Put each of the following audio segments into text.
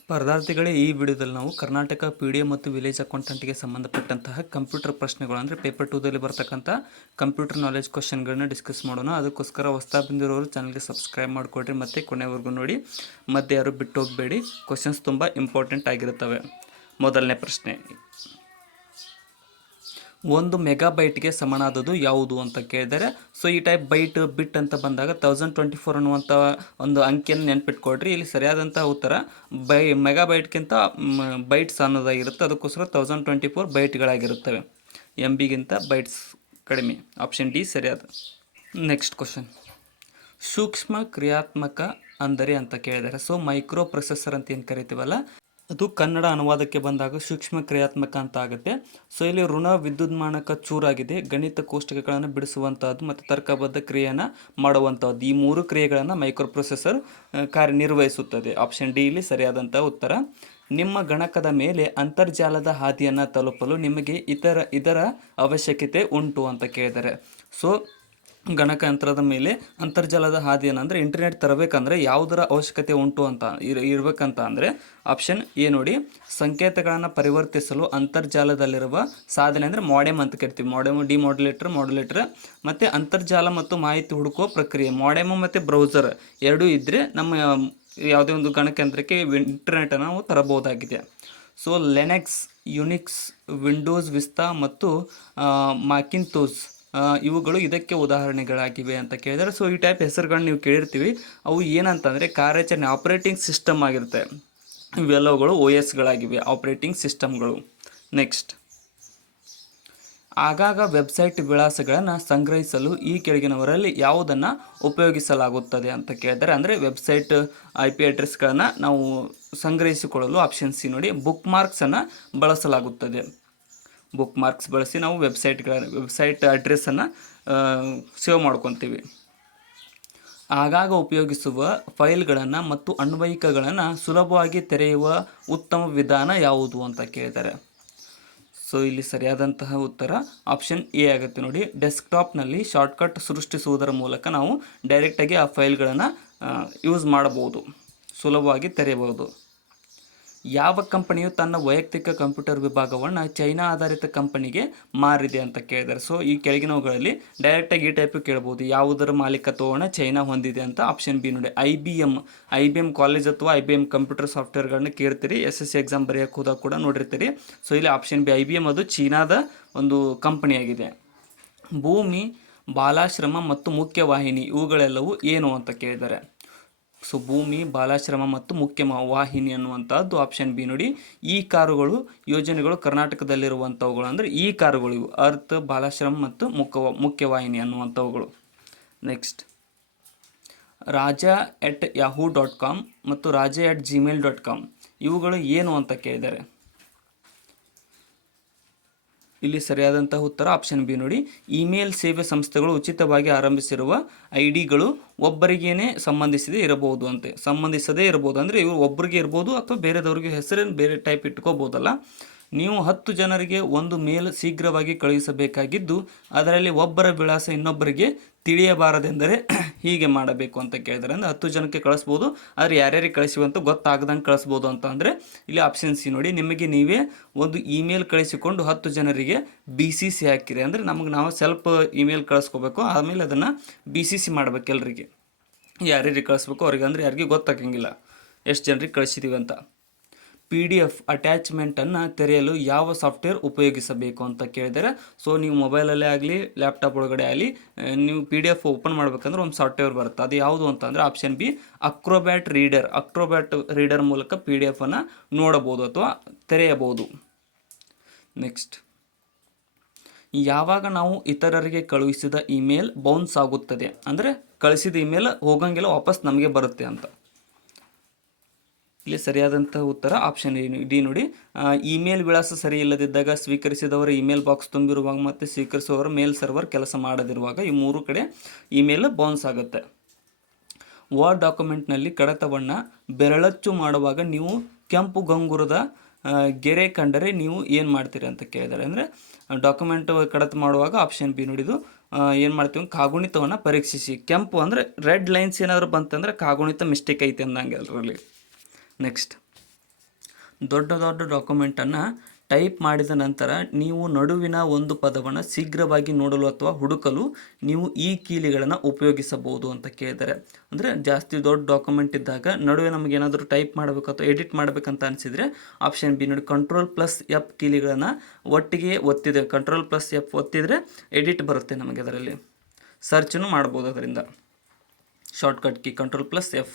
ಸ್ಪರ್ಧಾರ್ಥಿಗಳೇ, ಈ ವಿಡಿಯೋದಲ್ಲಿ ನಾವು ಕರ್ನಾಟಕ PDA ಮತ್ತು ವಿಲೇಜ್ ಅಕೌಂಟೆಂಟ್ಗೆ ಸಂಬಂಧಪಟ್ಟಂತಹ ಕಂಪ್ಯೂಟರ್ ಪ್ರಶ್ನೆಗಳು ಅಂದರೆ ಪೇಪರ್ 2ದಲ್ಲಿ ಬರ್ತಕ್ಕಂಥ ಕಂಪ್ಯೂಟರ್ ನಾಲೆಜ್ ಕ್ವಶನ್ಗಳನ್ನ ಡಿಸ್ಕಸ್ ಮಾಡೋಣ. ಅದಕ್ಕೋಸ್ಕರ ಹೊಸ್ದಾಗಿ ಬಂದಿರೋರು ಚಾನಲ್ಗೆ ಸಬ್ಸ್ಕ್ರೈಬ್ ಮಾಡಿಕೊಡ್ರಿ ಮತ್ತು ಕೊನೆವರೆಗೂ ನೋಡಿ. ಮತ್ತೆ ಯಾರು ಬಿಟ್ಟು ಹೋಗಬೇಡಿ, ಕ್ವಶನ್ಸ್ ತುಂಬ ಇಂಪಾರ್ಟೆಂಟ್ ಆಗಿರುತ್ತವೆ. ಮೊದಲನೇ ಪ್ರಶ್ನೆ, 1 ಮೆಗಾಬೈಟ್ಗೆ ಸಮನಾದದು ಯಾವುದು ಅಂತ ಕೇಳಿದರೆ, ಸೊ ಈ ಟೈಪ್ ಬಿಟ್ ಅಂತ ಬಂದಾಗ 1024 ಅನ್ನುವಂಥ ಒಂದು ಅಂಕಿಯನ್ನು ನೆನ್ಪಿಟ್ಕೊಳ್ರಿ. ಇಲ್ಲಿ ಸರಿಯಾದಂಥ ಉತ್ತರ ಮೆಗಾಬೈಟ್ಗಿಂತ ಬೈಟ್ಸ್ ಅನ್ನೋದಾಗಿರುತ್ತೆ. ಅದಕ್ಕೋಸ್ಕರ 1024 ಬೈಟ್ಗಳಾಗಿರುತ್ತವೆ. MBಗಿಂತ ಬೈಟ್ಸ್ ಕಡಿಮೆ. ಆಪ್ಷನ್ ಡಿ ಸರಿಯಾದ. ನೆಕ್ಸ್ಟ್ ಕ್ವಶನ್, ಸೂಕ್ಷ್ಮ ಕ್ರಿಯಾತ್ಮಕ ಅಂದರೆ ಅಂತ ಕೇಳಿದ್ದಾರೆ. ಸೊ ಮೈಕ್ರೋ ಪ್ರೊಸೆಸರ್ ಅಂತ ಏನು ಕರಿತೀವಲ್ಲ, ಅದು ಕನ್ನಡ ಅನುವಾದಕ್ಕೆ ಬಂದಾಗ ಸೂಕ್ಷ್ಮ ಕ್ರಿಯಾತ್ಮಕ ಅಂತ ಆಗುತ್ತೆ. ಸೊ ಇಲ್ಲಿ ಋಣ ವಿದ್ಯುನ್ಮಾನಕ ಚೂರಾಗಿದೆ, ಗಣಿತ ಕೋಷ್ಟಕಗಳನ್ನು ಬಿಡಿಸುವಂಥದ್ದು ಮತ್ತು ತರ್ಕಬದ್ಧ ಕ್ರಿಯೆಯನ್ನು ಮಾಡುವಂಥದ್ದು. ಈ 3 ಕ್ರಿಯೆಗಳನ್ನು ಮೈಕ್ರೋ ಪ್ರೊಸೆಸರ್ ಕಾರ್ಯನಿರ್ವಹಿಸುತ್ತದೆ. ಆಪ್ಷನ್ ಡಿ ಇಲ್ಲಿ ಸರಿಯಾದಂಥ ಉತ್ತರ. ನಿಮ್ಮ ಗಣಕದ ಮೇಲೆ ಅಂತರ್ಜಾಲದ ಹಾದಿಯನ್ನು ತಲುಪಲು ನಿಮಗೆ ಇದರ ಅವಶ್ಯಕತೆ ಉಂಟು ಅಂತ ಕೇಳಿದ್ದಾರೆ. ಸೊ ಗಣಕಯಂತ್ರದ ಮೇಲೆ ಅಂತರ್ಜಾಲದ ಹಾದಿಯನ್ನು ಅಂದರೆ ಇಂಟರ್ನೆಟ್ ತರಬೇಕಂದ್ರೆ ಯಾವುದರ ಅವಶ್ಯಕತೆ ಉಂಟು ಅಂತ ಇರಬೇಕಂತ ಅಂದರೆ ಆಪ್ಷನ್ ಎ ನೋಡಿ, ಸಂಕೇತಗಳನ್ನು ಪರಿವರ್ತಿಸಲು ಅಂತರ್ಜಾಲದಲ್ಲಿರುವ ಸಾಧನೆ ಅಂದರೆ ಮಾಡೆಮ್ ಅಂತ ಕರಿತೀವಿ. ಮಾಡೆಮ್, ಡಿಮಾಡ್ಯುಲೇಟರ್ ಮತ್ತು ಅಂತರ್ಜಾಲ ಮತ್ತು ಮಾಹಿತಿ ಹುಡುಕುವ ಪ್ರಕ್ರಿಯೆ. ಮಾಡೆಮ್ ಮತ್ತು ಬ್ರೌಸರ್ ಎರಡೂ ಇದ್ದರೆ ನಮ್ಮ ಯಾವುದೇ ಒಂದು ಗಣಕಯಂತ್ರಕ್ಕೆ ಇಂಟರ್ನೆಟನ್ನು ನಾವು ತರಬಹುದಾಗಿದೆ. ಸೊ ಲೆನೆಕ್ಸ್, ಯುನಿಕ್ಸ್, ವಿಂಡೋಸ್ ವಿಸ್ತಾ ಮತ್ತು ಮಾಕಿಂತೋಸ್ ಇವುಗಳು ಇದಕ್ಕೆ ಉದಾಹರಣೆಗಳಾಗಿವೆ ಅಂತ ಕೇಳಿದರೆ. ಸೊ ಈ ಟೈಪ್ ಹೆಸರುಗಳನ್ನ ನೀವು ಕೇಳಿರ್ತೀವಿ. ಅವು ಏನಂತಂದರೆ ಕಾರ್ಯಾಚರಣೆ ಆಪರೇಟಿಂಗ್ ಸಿಸ್ಟಮ್ ಆಗಿರುತ್ತೆ. ಇವೆಲ್ಲವುಗಳು OSಗಳಾಗಿವೆ, ಆಪರೇಟಿಂಗ್ ಸಿಸ್ಟಮ್ಗಳು. ನೆಕ್ಸ್ಟ್, ಆಗಾಗ ವೆಬ್ಸೈಟ್ ವಿಳಾಸಗಳನ್ನು ಸಂಗ್ರಹಿಸಲು ಈ ಕೆಳಗಿನವರಲ್ಲಿ ಯಾವುದನ್ನು ಉಪಯೋಗಿಸಲಾಗುತ್ತದೆ ಅಂತ ಕೇಳಿದರೆ, ಅಂದರೆ ವೆಬ್ಸೈಟ್ IP ಅಡ್ರೆಸ್ಗಳನ್ನು ನಾವು ಸಂಗ್ರಹಿಸಿಕೊಳ್ಳಲು ಆಪ್ಷನ್ ಸಿ ನೋಡಿ, ಬುಕ್ ಮಾರ್ಕ್ಸನ್ನು ಬಳಸಲಾಗುತ್ತದೆ. ಬುಕ್ ಮಾರ್ಕ್ಸ್ ಬಳಸಿ ನಾವು ವೆಬ್ಸೈಟ್ ಅಡ್ರೆಸ್ಸನ್ನು ಸೇವ್ ಮಾಡ್ಕೊತೀವಿ. ಆಗಾಗ ಉಪಯೋಗಿಸುವ ಫೈಲ್ಗಳನ್ನು ಮತ್ತು ಅನ್ವಯಿಕಗಳನ್ನು ಸುಲಭವಾಗಿ ತೆರೆಯುವ ಉತ್ತಮ ವಿಧಾನ ಯಾವುದು ಅಂತ ಕೇಳಿದ್ದಾರೆ. ಸೊ ಇಲ್ಲಿ ಸರಿಯಾದಂತಹ ಉತ್ತರ ಆಪ್ಷನ್ ಎ ಆಗುತ್ತೆ ನೋಡಿ. ಡೆಸ್ಕ್ಟಾಪ್ನಲ್ಲಿ ಶಾರ್ಟ್ಕಟ್ ಸೃಷ್ಟಿಸುವುದರ ಮೂಲಕ ನಾವು ಡೈರೆಕ್ಟಾಗಿ ಆ ಫೈಲ್ಗಳನ್ನು ಯೂಸ್ ಮಾಡಬಹುದು, ಸುಲಭವಾಗಿ ತೆರೆಯಬಹುದು. ಯಾವ ಕಂಪನಿಯು ತನ್ನ ವೈಯಕ್ತಿಕ ಕಂಪ್ಯೂಟರ್ ವಿಭಾಗವನ್ನು ಚೈನಾ ಆಧಾರಿತ ಕಂಪನಿಗೆ ಮಾರಿದೆ ಅಂತ ಕೇಳಿದ್ದಾರೆ. ಸೊ ಈ ಕೆಳಗಿನವುಗಳಲ್ಲಿ ಡೈರೆಕ್ಟಾಗಿ ಈ ಟೈಪ್ ಕೇಳ್ಬೋದು, ಯಾವುದರ ಮಾಲೀಕತ್ವವನ್ನು ಚೈನಾ ಹೊಂದಿದೆ ಅಂತ. ಆಪ್ಷನ್ ಬಿ ನೋಡಿ, IBM ಕಾಲೇಜ್ ಅಥವಾ IBM ಕಂಪ್ಯೂಟರ್ ಸಾಫ್ಟ್ವೇರ್ಗಳನ್ನ ಕೇಳ್ತೀರಿ. SSC ಎಕ್ಸಾಮ್ ಬರೆಯೋಕೆ ಹೋದಾಗ ಕೂಡ ನೋಡಿರ್ತೀರಿ. ಸೊ ಇಲ್ಲಿ ಆಪ್ಷನ್ ಬಿ IBM ಅದು ಚೀನಾದ ಒಂದು ಕಂಪನಿಯಾಗಿದೆ. ಭೂಮಿ, ಬಾಲಾಶ್ರಮ ಮತ್ತು ಮುಖ್ಯವಾಹಿನಿ ಇವುಗಳೆಲ್ಲವೂ ಏನು ಅಂತ ಕೇಳಿದ್ದಾರೆ. ಸೊ ಭೂಮಿ, ಬಾಲಾಶ್ರಮ ಮತ್ತು ಮುಖ್ಯ ವಾಹಿನಿ ಅನ್ನುವಂಥದ್ದು ಆಪ್ಷನ್ ಬಿ ನೋಡಿ. ಈ ಕಾರುಗಳು ಯೋಜನೆಗಳು ಕರ್ನಾಟಕದಲ್ಲಿರುವಂಥವುಗಳು ಅಂದರೆ ಈ ಕಾರುಗಳು ಇವು ಅರ್ತ್, ಬಾಲಾಶ್ರಮ ಮತ್ತು ಮುಖ್ಯವಾಹಿನಿ ಅನ್ನುವಂಥವುಗಳು. ನೆಕ್ಸ್ಟ್, raja@yahoo.com ಮತ್ತು raja@gmail.com ಇವುಗಳು ಏನು ಅಂತ ಕೇಳಿದ್ದಾರೆ. ಇಲ್ಲಿ ಸರಿಯಾದಂಥ ಉತ್ತರ ಆಪ್ಷನ್ ಬಿ ನೋಡಿ, ಇಮೇಲ್ ಸೇವೆ ಸಂಸ್ಥೆಗಳು ಉಚಿತವಾಗಿ ಆರಂಭಿಸಿರುವ IDಗಳು ಒಬ್ಬರಿಗೇನೆ ಸಂಬಂಧಿಸದೇ ಇರಬಹುದು ಅಂದರೆ ಇವರು ಒಬ್ಬರಿಗೆ ಇರ್ಬೋದು ಅಥವಾ ಬೇರೆದವ್ರಿಗೆ ಹೆಸರೇನು ಬೇರೆ ಟೈಪ್ ಇಟ್ಕೋಬೋದಲ್ಲ. ನೀವು 10 ಜನರಿಗೆ ಒಂದು ಮೇಲ್ ಶೀಘ್ರವಾಗಿ ಕಳುಹಿಸಬೇಕಾಗಿದ್ದು ಅದರಲ್ಲಿ ಒಬ್ಬರ ವಿಳಾಸ ಇನ್ನೊಬ್ಬರಿಗೆ ತಿಳಿಯಬಾರದೆಂದರೆ ಹೀಗೆ ಮಾಡಬೇಕು ಅಂತ ಕೇಳಿದ್ದಾರೆ. ಅಂದರೆ 10 ಜನಕ್ಕೆ ಕಳಿಸ್ಬೋದು, ಆದರೆ ಯಾರ್ಯಾರಿಗೆ ಕಳಿಸುವಂತ ಗೊತ್ತಾಗದಂಗೆ ಕಳಿಸ್ಬೋದು ಅಂತ. ಅಂದರೆ ಇಲ್ಲಿ ಆಪ್ಷನ್ ಸಿ ನೋಡಿ, ನಿಮಗೆ ನೀವೇ ಒಂದು ಇಮೇಲ್ ಕಳಿಸಿಕೊಂಡು 10 ಜನರಿಗೆ BCC ಹಾಕಿರಿ. ಅಂದರೆ ನಾವು ಸೆಲ್ಫ್ ಇಮೇಲ್ ಕಳಿಸ್ಕೋಬೇಕು, ಆಮೇಲೆ ಅದನ್ನು BCC ಮಾಡಬೇಕು ಎಲ್ಲರಿಗೆ, ಯಾರ್ಯಾರಿಗೆ ಕಳಿಸ್ಬೇಕು ಅವ್ರಿಗೆ, ಅಂದರೆ ಯಾರಿಗೆ ಗೊತ್ತಾಗಂಗಿಲ್ಲ ಎಷ್ಟು ಜನರಿಗೆ ಕಳಿಸಿದ್ದೀವಿ ಅಂತ. PDF ಅಟ್ಯಾಚ್ಮೆಂಟನ್ನು ತೆರೆಯಲು ಯಾವ ಸಾಫ್ಟ್ವೇರ್ ಉಪಯೋಗಿಸಬೇಕು ಅಂತ ಕೇಳಿದರೆ. ಸೊ ನೀವು ಮೊಬೈಲಲ್ಲೇ ಆಗಲಿ ಲ್ಯಾಪ್ಟಾಪ್ ಒಳಗಡೆ ಆಗಲಿ ನೀವು PDF ಓಪನ್ ಮಾಡಬೇಕಂದ್ರೆ ಒಂದು ಸಾಫ್ಟ್ವೇರ್ ಬರುತ್ತೆ. ಅದು ಯಾವುದು ಅಂತಂದರೆ ಆಪ್ಷನ್ ಬಿ ಅಕ್ರೋಬ್ಯಾಟ್ ರೀಡರ್ ಮೂಲಕ PDF ನೋಡಬಹುದು ಅಥವಾ ತೆರೆಯಬಹುದು. ನೆಕ್ಸ್ಟ್, ಯಾವಾಗ ನಾವು ಇತರರಿಗೆ ಕಳುಹಿಸಿದ ಇಮೇಲ್ ಬೌನ್ಸ್ ಆಗುತ್ತದೆ ಅಂದರೆ ಕಳಿಸಿದ ಇಮೇಲ್ ಹೋಗಂಗಿಲ್ಲ, ವಾಪಸ್ ನಮಗೆ ಬರುತ್ತೆ ಅಂತ. ಇಲ್ಲಿ ಸರಿಯಾದಂಥ ಉತ್ತರ ಆಪ್ಷನ್ ಡಿ ನೋಡಿ, ಇಮೇಲ್ ವಿಳಾಸ ಸರಿ ಇಲ್ಲದಿದ್ದಾಗ, ಸ್ವೀಕರಿಸಿದವರ ಇಮೇಲ್ ಬಾಕ್ಸ್ ತುಂಬಿರುವಾಗ ಮತ್ತು ಸ್ವೀಕರಿಸುವವರ ಮೇಲ್ ಸರ್ವರ್ ಕೆಲಸ ಮಾಡದಿರುವಾಗ ಈ 3 ಕಡೆ ಇಮೇಲ್ ಬೌನ್ಸ್ ಆಗುತ್ತೆ. ವರ್ಡ್ ಡಾಕ್ಯುಮೆಂಟ್ನಲ್ಲಿ ಕಡತವನ್ನು ಬೆರಳಚ್ಚು ಮಾಡುವಾಗ ನೀವು ಕೆಂಪು ಗಂಗುರದ ಗೆರೆ ಕಂಡರೆ ನೀವು ಏನು ಮಾಡ್ತೀರಿ ಅಂತ ಕೇಳಿದ್ದಾರೆ. ಅಂದರೆ ಡಾಕ್ಯುಮೆಂಟ್ ಕಡತ ಮಾಡುವಾಗ ಆಪ್ಷನ್ ಬಿ ನೋಡಿದು ಏನು ಮಾಡ್ತೀವಿ, ಕಾಗುಣಿತವನ್ನು ಪರೀಕ್ಷಿಸಿ. ಕೆಂಪು ಅಂದರೆ ರೆಡ್ ಲೈನ್ಸ್ ಏನಾದರೂ ಬಂತಂದರೆ ಕಾಗುಣಿತ ಮಿಸ್ಟೇಕ್ ಐತೆ ಅಂದಂಗೆ ಅದರಲ್ಲಿ. ನೆಕ್ಸ್ಟ್, ದೊಡ್ಡ ದೊಡ್ಡ ಡಾಕ್ಯುಮೆಂಟನ್ನು ಟೈಪ್ ಮಾಡಿದ ನಂತರ ನೀವು ನಡುವಿನ ಒಂದು ಪದವನ್ನು ಶೀಘ್ರವಾಗಿ ನೋಡಲು ಅಥವಾ ಹುಡುಕಲು ನೀವು ಈ ಕೀಲಿಗಳನ್ನು ಉಪಯೋಗಿಸಬಹುದು ಅಂತ ಕೇಳಿದ್ದಾರೆ. ಅಂದರೆ ಜಾಸ್ತಿ ದೊಡ್ಡ ಡಾಕ್ಯುಮೆಂಟ್ ಇದ್ದಾಗ ನಡುವೆ ನಮಗೆ ಏನಾದರೂ ಟೈಪ್ ಮಾಡಬೇಕು ಅಥವಾ ಎಡಿಟ್ ಮಾಡಬೇಕಂತ ಅನಿಸಿದರೆ ಆಪ್ಷನ್ ಬಿ ನೋಡಿ, Ctrl+F ಕೀಲಿಗಳನ್ನು ಒಟ್ಟಿಗೆ ಒತ್ತಿದೆ. Ctrl+F ಒತ್ತಿದರೆ ಎಡಿಟ್ ಬರುತ್ತೆ ನಮಗೆ. ಅದರಲ್ಲಿ ಸರ್ಚನ್ನು ಮಾಡ್ಬೋದು ಅದರಿಂದ. Shortcut key Ctrl+F.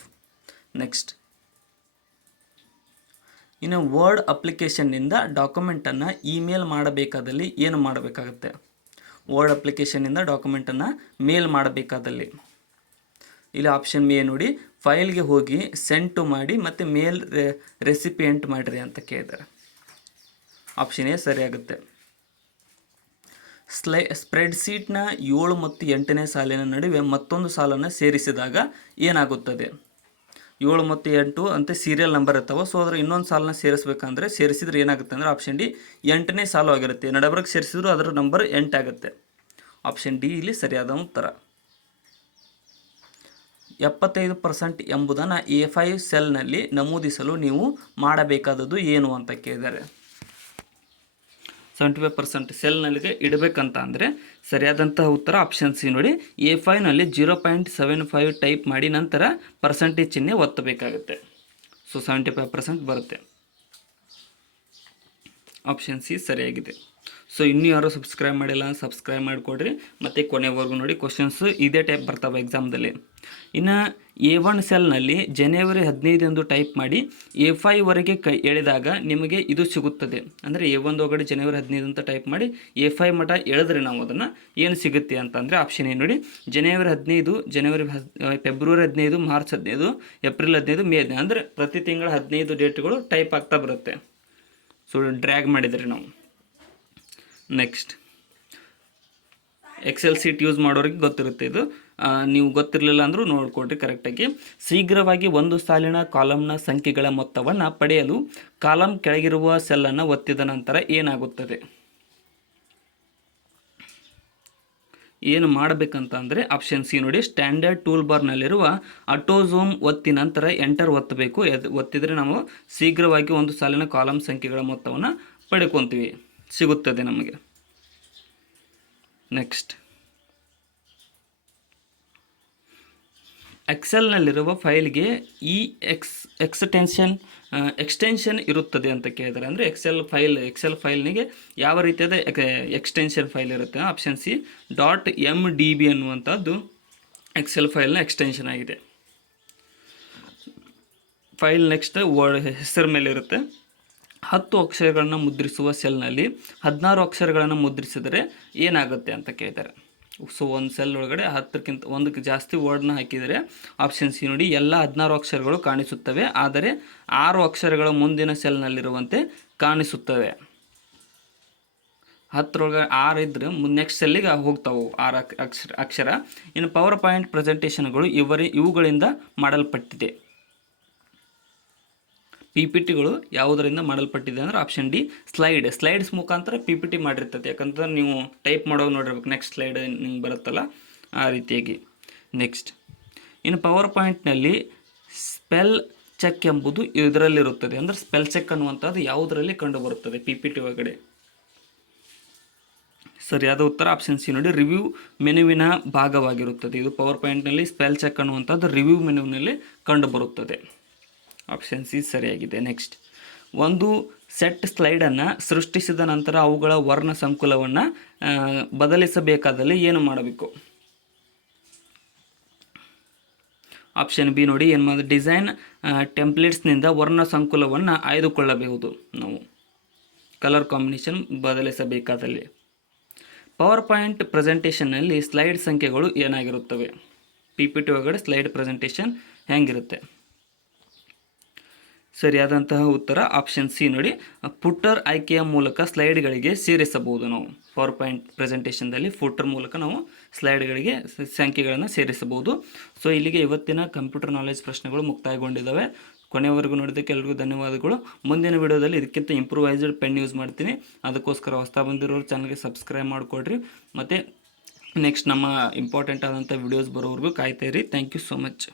ನೆಕ್ಸ್ಟ್, ಇನ್ನು ವರ್ಡ್ ಅಪ್ಲಿಕೇಶನ್ನಿಂದ ಡಾಕ್ಯುಮೆಂಟನ್ನು ಇಮೇಲ್ ಮಾಡಬೇಕಾದಲ್ಲಿ ಏನು ಮಾಡಬೇಕಾಗುತ್ತೆ? ವರ್ಡ್ ಅಪ್ಲಿಕೇಶನ್ನಿಂದ ಡಾಕ್ಯುಮೆಂಟನ್ನು ಮೇಲ್ ಮಾಡಬೇಕಾದಲ್ಲಿ ಇಲ್ಲಿ ಆಪ್ಷನ್ ಎ ನೋಡಿ, ಫೈಲ್ಗೆ ಹೋಗಿ ಸೆಂಡ್ ಟು ಮಾಡಿ ಮತ್ತು ಮೇಲ್ ರೆಸಿಪಿಯೆಂಟ್ ಮಾಡಿರಿ ಅಂತ ಕೇಳಿದ್ದಾರೆ. Option A ಸರಿಯಾಗುತ್ತೆ. ಸ್ಪ್ರೆಡ್ಶೀಟ್ನ 7 ಮತ್ತು 8ನೇ ಸಾಲಿನ ನಡುವೆ ಮತ್ತೊಂದು ಸಾಲನ್ನು ಸೇರಿಸಿದಾಗ ಏನಾಗುತ್ತದೆ? 7 ಮತ್ತು 8 ಅಂತ ಸೀರಿಯಲ್ ನಂಬರ್ ಇರ್ತಾವೆ. ಸೊ ಅದ್ರ ಇನ್ನೊಂದು ಸಾಲನ್ನ ಸೇರಿಸ್ಬೇಕಂದ್ರೆ ಸೇರಿಸಿದ್ರೆ ಏನಾಗುತ್ತೆ ಅಂದರೆ ಆಪ್ಷನ್ ಡಿ 8ನೇ ಸಾಲು ಆಗಿರುತ್ತೆ. ನಡಬರ್ಕ್ ಸೇರಿಸಿದ್ರು ಅದರ ನಂಬರ್ 8 ಆಗುತ್ತೆ. ಆಪ್ಷನ್ ಡಿ ಇಲ್ಲಿ ಸರಿಯಾದ ಉತ್ತರ. 75% ಎಂಬುದನ್ನು A5 ಸೆಲ್ನಲ್ಲಿ ನಮೂದಿಸಲು ನೀವು ಮಾಡಬೇಕಾದದ್ದು ಏನು ಅಂತ ಕೇಳಿದ್ದಾರೆ. 75% ಸೆಲ್ನಲ್ಲಿಗೆ ಇಡಬೇಕಂತ ಅಂದರೆ ಸರಿಯಾದಂತಹ ಉತ್ತರ ಆಪ್ಷನ್ ಸಿ ನೋಡಿ, A5ನಲ್ಲಿ 0.75 ಟೈಪ್ ಮಾಡಿ ನಂತರ ಪರ್ಸೆಂಟೇಜ್ ಚಿಹ್ನೆ ಒತ್ತಬೇಕಾಗುತ್ತೆ. ಸೊ 75% ಬರುತ್ತೆ. ಆಪ್ಷನ್ ಸಿ ಸರಿಯಾಗಿದೆ. ಸೊ ಇನ್ನೂ ಯಾರು ಸಬ್ಸ್ಕ್ರೈಬ್ ಮಾಡಿಲ್ಲ ಸಬ್ಸ್ಕ್ರೈಬ್ ಮಾಡಿಕೊಡ್ರಿ, ಮತ್ತು ಕೊನೆವರೆಗೂ ನೋಡಿ. ಕ್ವಶನ್ಸ್ ಇದೇ ಟೈಪ್ ಬರ್ತಾವೆ ಎಕ್ಸಾಮ್ದಲ್ಲಿ. ಇನ್ನು A1 ಸೆಲ್ನಲ್ಲಿ ಜನವರಿ 15 ಎಂದು ಟೈಪ್ ಮಾಡಿ A5ವರೆಗೆ ಎಳೆದಾಗ ನಿಮಗೆ ಇದು ಸಿಗುತ್ತದೆ. ಅಂದರೆ A1 ಒಳಗಡೆ ಜನವರಿ 15 ಅಂತ ಟೈಪ್ ಮಾಡಿ A5 ಮಟ ಎಳೆದ್ರೆ ನಾವು ಅದನ್ನು ಏನು ಸಿಗುತ್ತೆ ಅಂತಂದರೆ ಆಪ್ಷನ್ ಏನು ನೋಡಿ, ಜನವರಿ 15, ಫೆಬ್ರವರಿ 15, ಮಾರ್ಚ್ 15, ಏಪ್ರಿಲ್ 15, ಮೇ 15. ಅಂದರೆ ಪ್ರತಿ ತಿಂಗಳ 15 ಡೇಟ್ಗಳು ಟೈಪ್ ಆಗ್ತಾ ಬರುತ್ತೆ. ಸೊ ಡ್ರ್ಯಾಗ್ ಮಾಡಿದರೆ ನಾವು. ನೆಕ್ಸ್ಟ್, ಎಕ್ಸೆಲ್ ಸೀಟ್ ಯೂಸ್ ಮಾಡೋರಿಗೆ ಗೊತ್ತಿರುತ್ತೆ ಇದು. ನೀವು ಗೊತ್ತಿರಲಿಲ್ಲ ಅಂದರೂ ನೋಡಿಕೊಡ್ರಿ ಕರೆಕ್ಟಾಗಿ. ಶೀಘ್ರವಾಗಿ ಒಂದು ಸಾಲಿನ ಕಾಲಮ್ನ ಸಂಖ್ಯೆಗಳ ಮೊತ್ತವನ್ನು ಪಡೆಯಲು ಕಾಲಮ್ ಕೆಳಗಿರುವ ಸೆಲ್ಲನ್ನು ಒತ್ತಿದ ನಂತರ ಏನಾಗುತ್ತದೆ? ಏನು ಮಾಡಬೇಕಂತ ಅಂದರೆ ಆಪ್ಷನ್ ಸಿ ನೋಡಿ, ಸ್ಟ್ಯಾಂಡರ್ಡ್ ಟೂಲ್ ಬಾರ್ನಲ್ಲಿರುವ ಆಟೋಝೂಮ್ ಒತ್ತಿ ನಂತರ ಎಂಟರ್ ಒತ್ತಬೇಕು. ಒತ್ತಿದರೆ ನಾವು ಶೀಘ್ರವಾಗಿ ಒಂದು ಸಾಲಿನ ಕಾಲಮ್ ಸಂಖ್ಯೆಗಳ ಮೊತ್ತವನ್ನು ಪಡ್ಕೊತೀವಿ, ಸಿಗುತ್ತದೆ ನಮಗೆ. ನೆಕ್ಸ್ಟ್, ಎಕ್ಸೆಲ್ನಲ್ಲಿರುವ ಫೈಲ್ಗೆ ಈ ಎಕ್ಸ್ಟೆನ್ಷನ್ ಇರುತ್ತದೆ ಅಂತ ಕೇಳಿದ್ದಾರೆ. ಅಂದರೆ ಎಕ್ಸೆಲ್ ಫೈಲ್ನಿಗೆ ಯಾವ ರೀತಿಯಾದ ಎಕ್ಸ್ಟೆನ್ಷನ್ ಫೈಲ್ ಇರುತ್ತೆ? ಆಪ್ಷನ್ ಸಿ .mdb ಅನ್ನುವಂಥದ್ದು ಎಕ್ಸೆಲ್ ಫೈಲ್ನ ಎಕ್ಸ್ಟೆನ್ಷನ್ ಆಗಿದೆ. ಫೈಲ್ ನೆಕ್ಸ್ಟ್ ವರ್ಡ್ ಹೆಸರು ಮೇಲೆ ಇರುತ್ತೆ. 10 ಅಕ್ಷರಗಳನ್ನು ಮುದ್ರಿಸುವ ಸೆಲ್ನಲ್ಲಿ 16 ಅಕ್ಷರಗಳನ್ನು ಮುದ್ರಿಸಿದರೆ ಏನಾಗುತ್ತೆ ಅಂತ ಕೇಳಿದ್ದಾರೆ. ಸೊ ಒಂದು ಸೆಲ್ ಒಳಗಡೆ 10ಕ್ಕಿಂತ 1ಕ್ಕೆ ಜಾಸ್ತಿ ವರ್ಡ್ನ ಹಾಕಿದರೆ ಆಪ್ಷನ್ ಸಿ ನೋಡಿ, ಎಲ್ಲ 16 ಅಕ್ಷರಗಳು ಕಾಣಿಸುತ್ತವೆ, ಆದರೆ 6 ಅಕ್ಷರಗಳ ಮುಂದಿನ ಸೆಲ್ನಲ್ಲಿರುವಂತೆ ಕಾಣಿಸುತ್ತವೆ. 10ರೊಳಗೆ 6 ಇದ್ದರೆ ನೆಕ್ಸ್ಟ್ ಸೆಲ್ಲಿಗೆ ಹೋಗ್ತಾವೆ 6 ಅಕ್ಷರ. ಇನ್ನು ಪವರ್ ಪಾಯಿಂಟ್ ಪ್ರೆಸೆಂಟೇಷನ್ಗಳು ಇವುಗಳಿಂದ ಮಾಡಲ್ಪಟ್ಟಿದೆ. PPTಗಳು ಯಾವುದರಿಂದ ಮಾಡಲ್ಪಟ್ಟಿದೆ ಅಂದರೆ ಆಪ್ಷನ್ ಡಿ ಸ್ಲೈಡ್ಸ್ ಮುಖಾಂತರ PPT ಮಾಡಿರ್ತದೆ. ಯಾಕಂತಂದ್ರೆ ನೀವು ಟೈಪ್ ಮಾಡೋದು ನೋಡಿರ್ಬೇಕು, ನೆಕ್ಸ್ಟ್ ಸ್ಲೈಡ್ ನಿಮ್ಗೆ ಬರುತ್ತಲ್ಲ ಆ ರೀತಿಯಾಗಿ. ನೆಕ್ಸ್ಟ್, ಇನ್ನು ಪವರ್ ಪಾಯಿಂಟ್ನಲ್ಲಿ ಸ್ಪೆಲ್ ಚೆಕ್ ಎಂಬುದು ಇದರಲ್ಲಿರುತ್ತದೆ. ಅಂದರೆ ಸ್ಪೆಲ್ ಚೆಕ್ ಅನ್ನುವಂಥದ್ದು ಯಾವುದರಲ್ಲಿ ಕಂಡು ಬರುತ್ತದೆ PPT ಒಳಗಡೆ? ಸರಿಯಾದ ಉತ್ತರ ಆಪ್ಷನ್ ಸಿ ನೋಡಿ, ರಿವ್ಯೂ ಮೆನುವಿನ ಭಾಗವಾಗಿರುತ್ತದೆ. ಇದು ಪವರ್ ಪಾಯಿಂಟ್ನಲ್ಲಿ ಸ್ಪೆಲ್ ಚೆಕ್ ಅನ್ನುವಂಥದ್ದು ರಿವ್ಯೂ ಮೆನುವಿನಲ್ಲಿ ಕಂಡು ಬರುತ್ತದೆ. ಆಪ್ಷನ್ ಸಿ ಸರಿಯಾಗಿದೆ. ನೆಕ್ಸ್ಟ್, ಒಂದು ಸೆಟ್ ಸ್ಲೈಡನ್ನು ಸೃಷ್ಟಿಸಿದ ನಂತರ ಅವುಗಳ ವರ್ಣ ಸಂಕುಲವನ್ನು ಬದಲಿಸಬೇಕಾದಲ್ಲಿ ಏನು ಮಾಡಬೇಕು? ಆಪ್ಷನ್ ಬಿ ನೋಡಿ, ಏನು ಮಾಡೋದು, ಡಿಸೈನ್ ಟೆಂಪ್ಲೇಟ್ಸ್ನಿಂದ ವರ್ಣ ಸಂಕುಲವನ್ನು ಆಯ್ದುಕೊಳ್ಳಬಹುದು ನಾವು ಕಲರ್ ಕಾಂಬಿನೇಷನ್ ಬದಲಿಸಬೇಕಾದಲ್ಲಿ. ಪವರ್ ಪಾಯಿಂಟ್ ಪ್ರೆಸೆಂಟೇಷನ್ನಲ್ಲಿ ಸ್ಲೈಡ್ ಸಂಖ್ಯೆಗಳು ಏನಾಗಿರುತ್ತವೆ? PPT ಒಳಗಡೆ ಸ್ಲೈಡ್ ಪ್ರೆಸೆಂಟೇಷನ್ ಹೆಂಗಿರುತ್ತೆ? ಸರಿಯಾದಂತಹ ಉತ್ತರ ಆಪ್ಷನ್ ಸಿ ನೋಡಿ, ಫುಟರ್ ಆಯ್ಕೆಯ ಮೂಲಕ ಸ್ಲೈಡ್ಗಳಿಗೆ ಸೇರಿಸಬಹುದು. ನಾವು ಪವರ್ ಪಾಯಿಂಟ್ ಪ್ರೆಸೆಂಟೇಷನ್ದಲ್ಲಿ ಫುಟರ್ ಮೂಲಕ ನಾವು ಸ್ಲೈಡ್ಗಳಿಗೆ ಸಂಖ್ಯೆಗಳನ್ನು ಸೇರಿಸಬಹುದು. ಸೊ ಇಲ್ಲಿಗೆ ಇವತ್ತಿನ ಕಂಪ್ಯೂಟರ್ ನಾಲೆಜ್ ಪ್ರಶ್ನೆಗಳು ಮುಕ್ತಾಯಗೊಂಡಿದ್ದಾವೆ. ಕೊನೆಯವರೆಗೂ ನೋಡಿದ್ದಕ್ಕೆ ಎಲ್ರಿಗೂ ಧನ್ಯವಾದಗಳು. ಮುಂದಿನ ವಿಡಿಯೋದಲ್ಲಿ ಇದಕ್ಕಿಂತ ಇಂಪ್ರೂವೈಸ್ಡ್ ಪೆನ್ ಯೂಸ್ ಮಾಡ್ತೀನಿ. ಅದಕ್ಕೋಸ್ಕರ ಹೊಸ ಬಂದಿರೋರು ಚಾನಲ್ಗೆ ಸಬ್ಸ್ಕ್ರೈಬ್ ಮಾಡಿಕೊಡ್ರಿ. ಮತ್ತು ನೆಕ್ಸ್ಟ್ ನಮ್ಮ ಇಂಪಾರ್ಟೆಂಟ್ ಆದಂಥ ವಿಡಿಯೋಸ್ ಬರೋವರೆಗೂ ಕಾಯ್ತಾ ಇರಿ. Thank you so much.